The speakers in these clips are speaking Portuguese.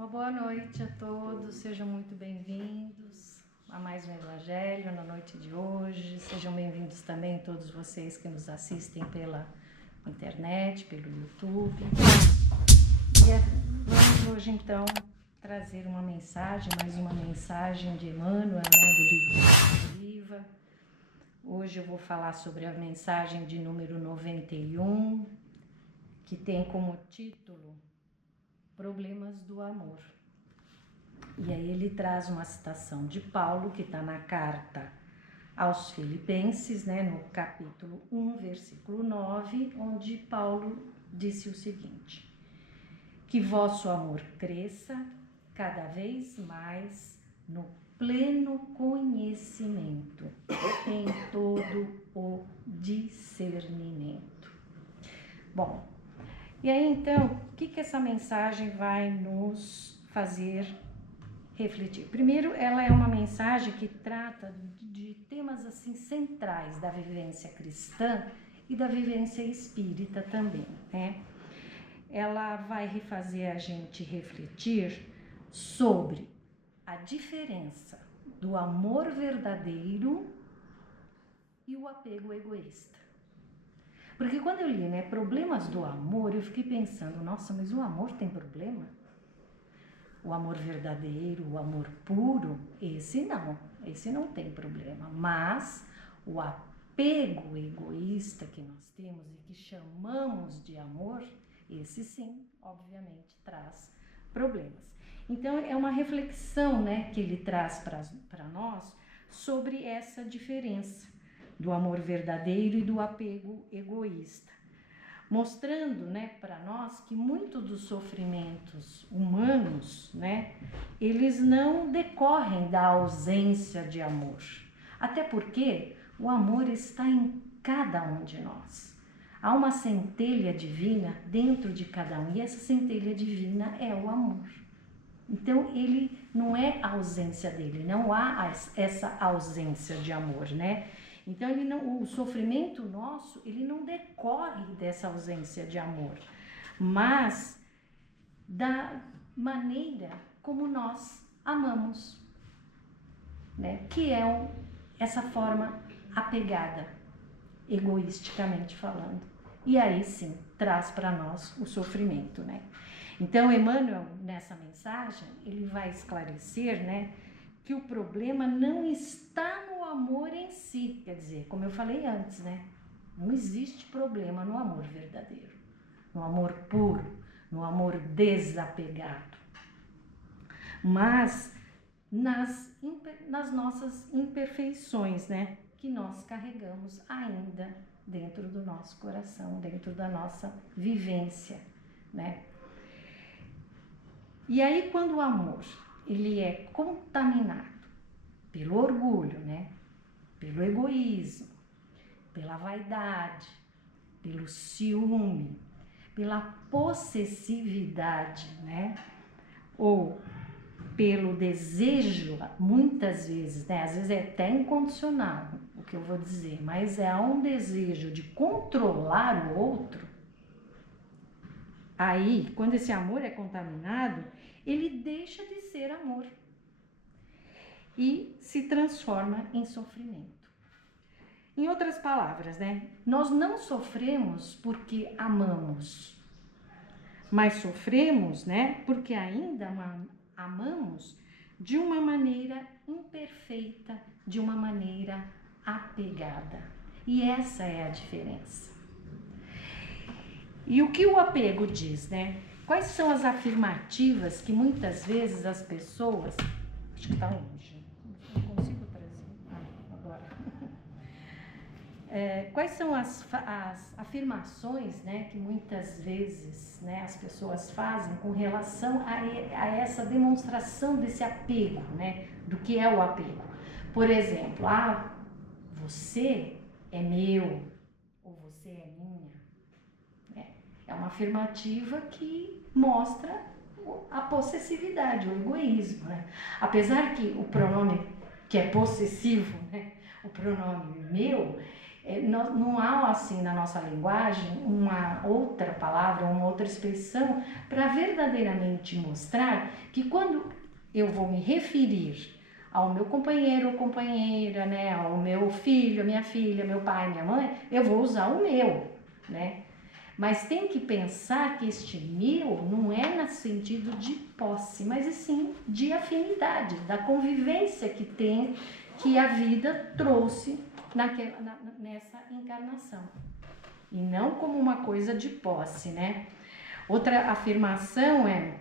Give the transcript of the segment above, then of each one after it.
Uma boa noite a todos, sejam muito bem-vindos a mais um Evangelho na noite de hoje. Sejam bem-vindos também todos vocês que nos assistem pela internet, pelo YouTube. E vamos hoje então trazer uma mensagem, mais uma mensagem de Emmanuel, do livro Viva. Hoje eu vou falar sobre a mensagem de número 91, que tem como título Problemas do Amor. E aí ele traz uma citação de Paulo, que está na carta aos Filipenses, no capítulo 1, versículo 9, onde Paulo disse o seguinte: que vosso amor cresça cada vez mais no pleno conhecimento, em todo o discernimento. Bom, e aí então, o que essa mensagem vai nos fazer refletir? Primeiro, ela é uma mensagem que trata de temas assim centrais da vivência cristã e da vivência espírita também, Ela vai fazer a gente refletir sobre a diferença do amor verdadeiro e o apego egoísta. Porque quando eu li, problemas do amor, eu fiquei pensando, nossa, mas o amor tem problema? O amor verdadeiro, o amor puro, esse não tem problema. Mas o apego egoísta que nós temos e que chamamos de amor, esse sim, obviamente, traz problemas. Então, é uma reflexão, que ele traz para nós sobre essa diferença do amor verdadeiro e do apego egoísta, mostrando, para nós que muitos dos sofrimentos humanos, eles não decorrem da ausência de amor, até porque o amor está em cada um de nós. Há uma centelha divina dentro de cada um, e essa centelha divina é o amor. Então, ele não é a ausência dele, não há essa ausência de amor, Então, o sofrimento nosso, ele não decorre dessa ausência de amor, mas da maneira como nós amamos, que é essa forma apegada, egoisticamente falando. E aí sim, traz para nós o sofrimento, Então, Emmanuel, nessa mensagem, ele vai esclarecer, que o problema não está no amor em si, quer dizer, como eu falei antes, não existe problema no amor verdadeiro, no amor puro, no amor desapegado, mas nas nossas imperfeições, que nós carregamos ainda dentro do nosso coração, dentro da nossa vivência, E aí, quando o amor ele é contaminado pelo orgulho, pelo egoísmo, pela vaidade, pelo ciúme, pela possessividade, ou pelo desejo, muitas vezes, às vezes é até incondicional o que eu vou dizer, mas é um desejo de controlar o outro. Aí, quando esse amor é contaminado, ele deixa de ser amor e se transforma em sofrimento. Em outras palavras, nós não sofremos porque amamos, mas sofremos, porque ainda amamos de uma maneira imperfeita, de uma maneira apegada. E essa é a diferença. E o que o apego diz, Quais são as afirmativas que muitas vezes as pessoas... Acho que está longe, não consigo trazer. Agora. Quais são as afirmações, que muitas vezes, as pessoas fazem com relação a essa demonstração desse apego, do que é o apego? Por exemplo, você é meu, ou você é minha. É uma afirmativa que mostra a possessividade, o egoísmo, Apesar que o pronome que é possessivo, o pronome meu, Não há assim na nossa linguagem uma outra palavra, uma outra expressão para verdadeiramente mostrar que quando eu vou me referir ao meu companheiro ou companheira, né, ao meu filho, a minha filha, meu pai, minha mãe, eu vou usar o meu, né? Mas tem que pensar que este meu não é no sentido de posse, mas sim de afinidade, da convivência que a vida trouxe nessa encarnação. E não como uma coisa de posse, né? Outra afirmação é: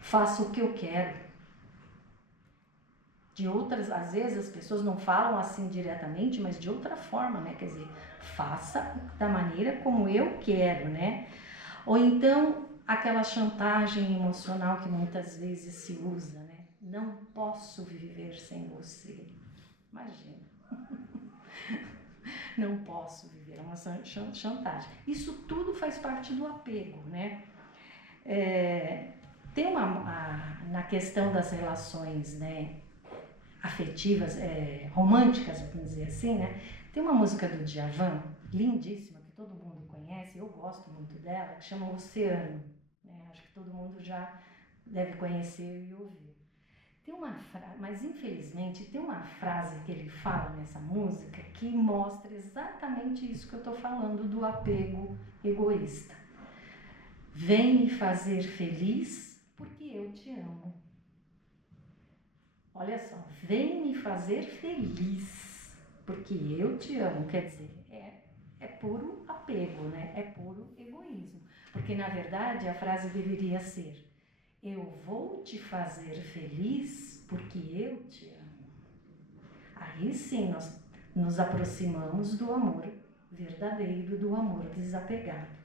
faço o que eu quero. De outras, às vezes as pessoas não falam assim diretamente, mas de outra forma, né? Quer dizer, faça da maneira como eu quero, né? Ou então aquela chantagem emocional que muitas vezes se usa, né? Não posso viver sem você. Imagina. Não posso viver, é uma chantagem. Isso tudo faz parte do apego, né? Tem na questão das relações, né, afetivas, românticas, vamos dizer assim, né? Tem uma música do Djavan, lindíssima, que todo mundo conhece, eu gosto muito dela, que chama Oceano, né? Acho que todo mundo já deve conhecer e ouvir. Tem uma frase, mas infelizmente tem uma frase que ele fala nessa música que mostra exatamente isso que eu estou falando do apego egoísta. Vem me fazer feliz porque eu te amo. Olha só, vem me fazer feliz porque eu te amo. Quer dizer, é puro apego, né? É puro egoísmo. Porque na verdade a frase deveria ser: eu vou te fazer feliz porque eu te amo. Aí sim nós nos aproximamos do amor verdadeiro, do amor desapegado.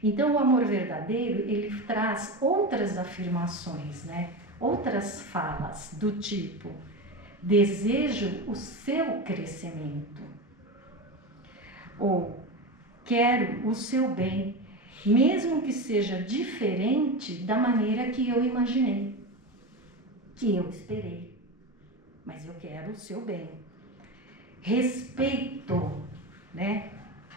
Então o amor verdadeiro, ele traz outras afirmações, né? Outras falas do tipo: desejo o seu crescimento, ou quero o seu bem, mesmo que seja diferente da maneira que eu imaginei, que eu esperei, mas eu quero o seu bem. Respeito, né,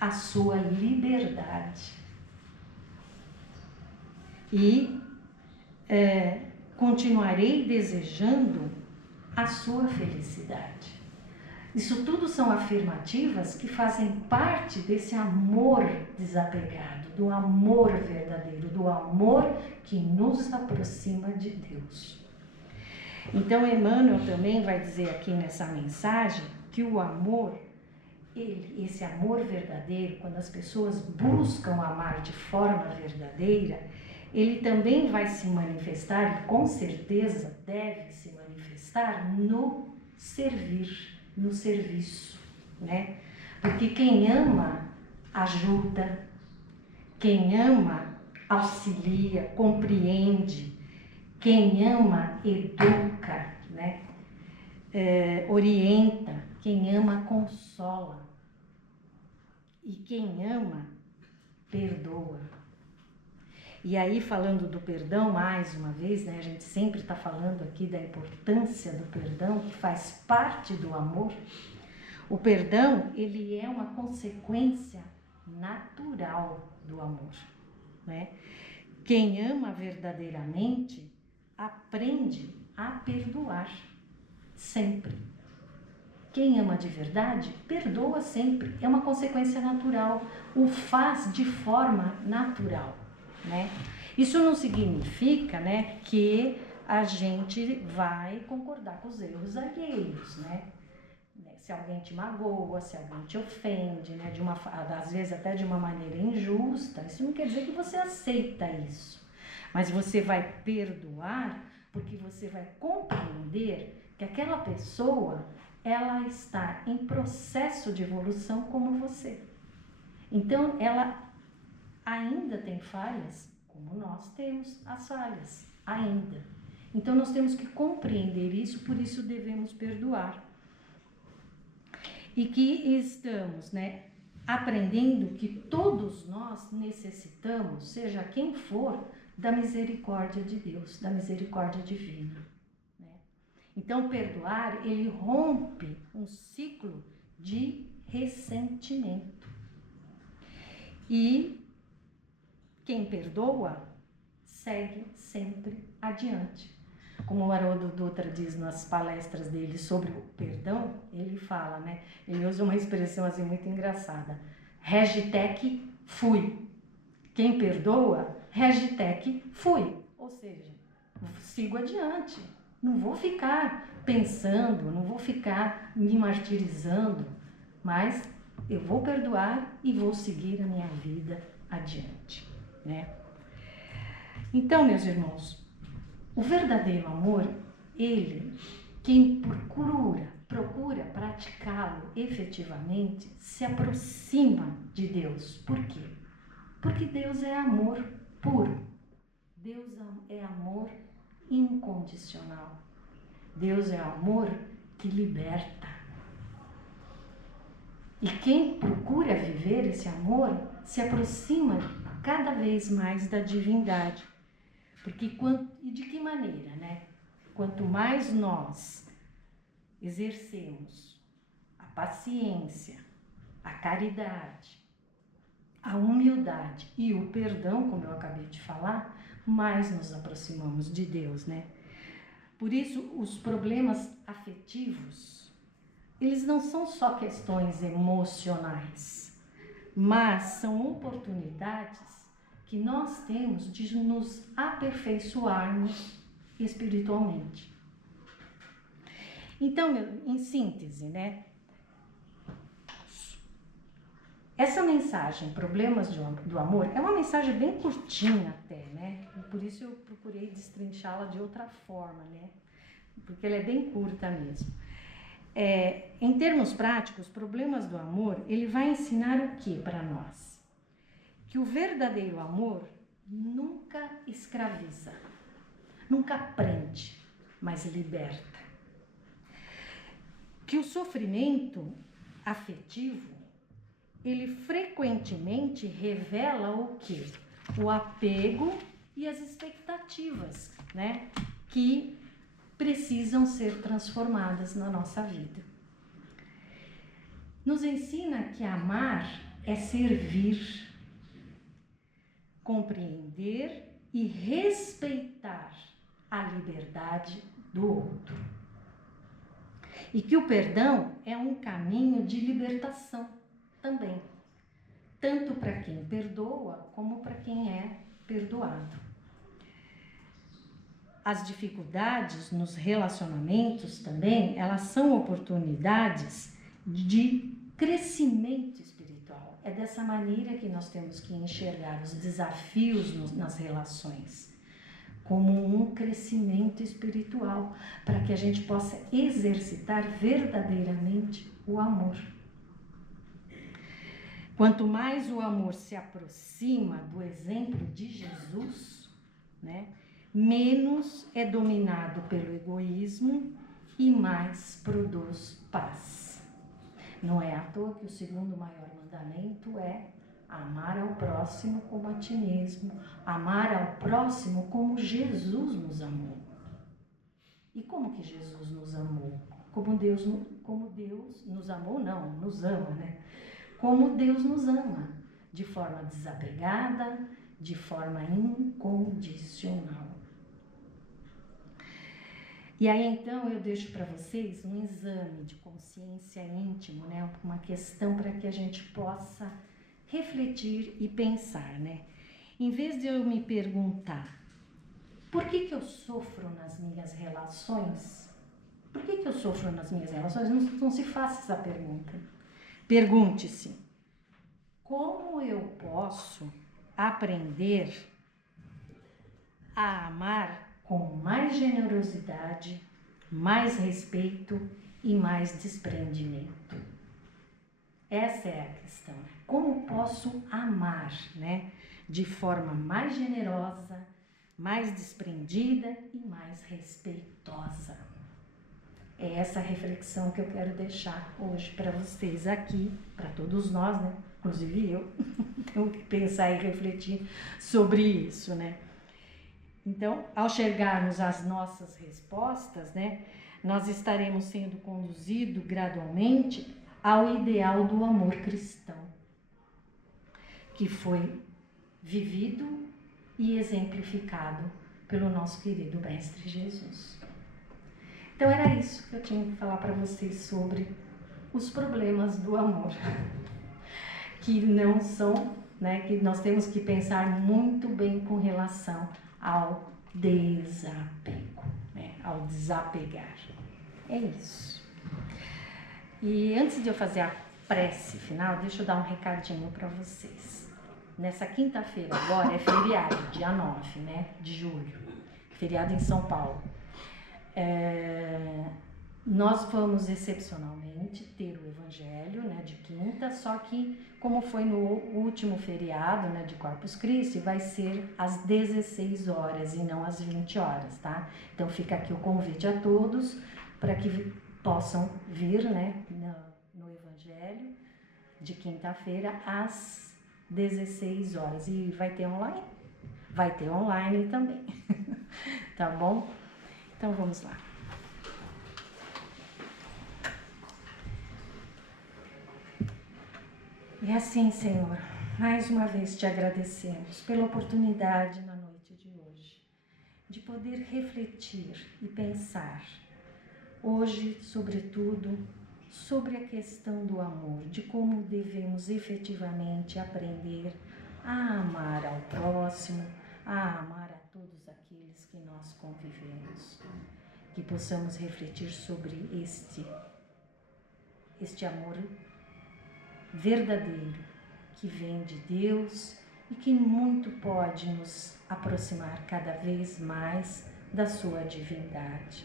a sua liberdade e continuarei desejando a sua felicidade. Isso tudo são afirmativas que fazem parte desse amor desapegado, do amor verdadeiro, do amor que nos aproxima de Deus. Então Emmanuel também vai dizer aqui nessa mensagem que o amor, esse amor verdadeiro, quando as pessoas buscam amar de forma verdadeira, ele também vai se manifestar, e com certeza deve se manifestar no servir, no serviço, né? Porque quem ama ajuda, quem ama auxilia, compreende, quem ama educa, né? Orienta, quem ama consola e quem ama perdoa. E aí, falando do perdão, mais uma vez, né, a gente sempre está falando aqui da importância do perdão, que faz parte do amor. O perdão, ele é uma consequência natural do amor, né? Quem ama verdadeiramente aprende a perdoar sempre. Quem ama de verdade, perdoa sempre. É uma consequência natural, o faz de forma natural, né? Isso não significa, né, que a gente vai concordar com os erros alheios, né? Se alguém te magoa, se alguém te ofende, né, às vezes até de uma maneira injusta, isso não quer dizer que você aceita isso. Mas você vai perdoar porque você vai compreender que aquela pessoa, ela está em processo de evolução como você. Então, ela ainda tem falhas, como nós temos as falhas, ainda. Então, nós temos que compreender isso, por isso devemos perdoar. E que estamos, né, aprendendo que todos nós necessitamos, seja quem for, da misericórdia de Deus, da misericórdia divina. Então, perdoar, ele rompe um ciclo de ressentimento. E quem perdoa segue sempre adiante. Como o Haroldo Dutra diz nas palestras dele sobre o perdão, ele fala, né? Ele usa uma expressão assim muito engraçada. Hashtag fui. Quem perdoa, hashtag fui. Ou seja, sigo adiante. Não vou ficar pensando, não vou ficar me martirizando, mas eu vou perdoar e vou seguir a minha vida adiante, né? Então, meus irmãos, o verdadeiro amor, quem procura praticá-lo efetivamente, se aproxima de Deus. Por quê? Porque Deus é amor puro. Deus é amor incondicional. Deus é amor que liberta. E quem procura viver esse amor se aproxima cada vez mais da divindade. E de que maneira, né? Quanto mais nós exercemos a paciência, a caridade, a humildade e o perdão, como eu acabei de falar, mais nos aproximamos de Deus, né? Por isso, os problemas afetivos, eles não são só questões emocionais, mas são oportunidades que nós temos de nos aperfeiçoarmos espiritualmente. Então, em síntese, né? Essa mensagem, Problemas do Amor, é uma mensagem bem curtinha até, né? E por isso eu procurei destrinchá-la de outra forma, né? Porque ela é bem curta mesmo. Em termos práticos, Problemas do Amor, ele vai ensinar o que para nós? Que o verdadeiro amor nunca escraviza, nunca prende, mas liberta. Que o sofrimento afetivo, ele frequentemente revela o quê? O apego e as expectativas, né? Que precisam ser transformadas na nossa vida. Nos ensina que amar é servir, compreender e respeitar a liberdade do outro. E que o perdão é um caminho de libertação também, tanto para quem perdoa como para quem é perdoado. As dificuldades nos relacionamentos também, elas são oportunidades de crescimento espiritual. É dessa maneira que nós temos que enxergar os desafios nas relações, como um crescimento espiritual, para que a gente possa exercitar verdadeiramente o amor. Quanto mais o amor se aproxima do exemplo de Jesus, né, menos é dominado pelo egoísmo e mais produz paz. Não é à toa que o segundo maior mandamento é amar ao próximo como a ti mesmo, amar ao próximo como Jesus nos amou. E como que Jesus nos amou? Como Deus nos amou, não, nos ama, né? Como Deus nos ama, de forma desapegada, de forma incondicional. E aí então eu deixo para vocês um exame de consciência íntimo, né? Uma questão para que a gente possa refletir e pensar, né? Em vez de eu me perguntar, por que eu sofro nas minhas relações? Por que eu sofro nas minhas relações? Não se faça essa pergunta. Pergunte-se, como eu posso aprender a amar com mais generosidade, mais respeito e mais desprendimento? Essa é a questão. Como posso amar, né, de forma mais generosa, mais desprendida e mais respeitosa? É essa reflexão que eu quero deixar hoje para vocês aqui, para todos nós, né? Inclusive eu, tenho que pensar e refletir sobre isso, né? Então, ao chegarmos às nossas respostas, né, nós estaremos sendo conduzidos gradualmente ao ideal do amor cristão, que foi vivido e exemplificado pelo nosso querido Mestre Jesus. Então era isso que eu tinha que falar para vocês sobre os problemas do amor, que não são, né, que nós temos que pensar muito bem com relação ao desapego, né, ao desapegar. É isso. E antes de eu fazer a prece final, deixa eu dar um recadinho para vocês. Nessa quinta-feira agora é feriado, dia 9, né, de julho, feriado em São Paulo. Nós vamos excepcionalmente ter o Evangelho, né, de quinta, só que como foi no último feriado, né, de Corpus Christi, vai ser às 16 horas e não às 20 horas, tá? Então fica aqui o convite a todos para que possam vir, né, no Evangelho de quinta-feira às 16 horas. E vai ter online? Vai ter online também, tá bom? Então vamos lá. E assim, Senhor, mais uma vez te agradecemos pela oportunidade na noite de hoje, de poder refletir e pensar, hoje, sobretudo, sobre a questão do amor, de como devemos efetivamente aprender a amar ao próximo, a amar a todos aqueles que nós convivemos. Que possamos refletir sobre este amor verdadeiro que vem de Deus e que muito pode nos aproximar cada vez mais da sua divindade.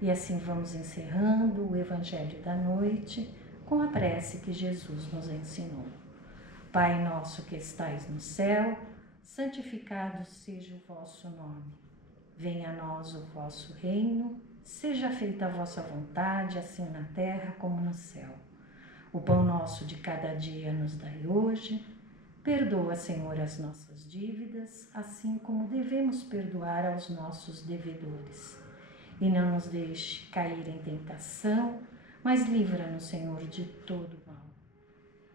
E assim vamos encerrando o Evangelho da noite com a prece que Jesus nos ensinou. Pai nosso que estais no céu, santificado seja o vosso nome. Venha a nós o vosso reino, seja feita a vossa vontade, assim na terra como no céu. O pão nosso de cada dia nos dai hoje. Perdoa, Senhor, as nossas dívidas, assim como devemos perdoar aos nossos devedores. E não nos deixe cair em tentação, mas livra-nos, Senhor, de todo mal.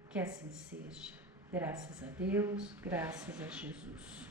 Que assim seja. Graças a Deus, graças a Jesus.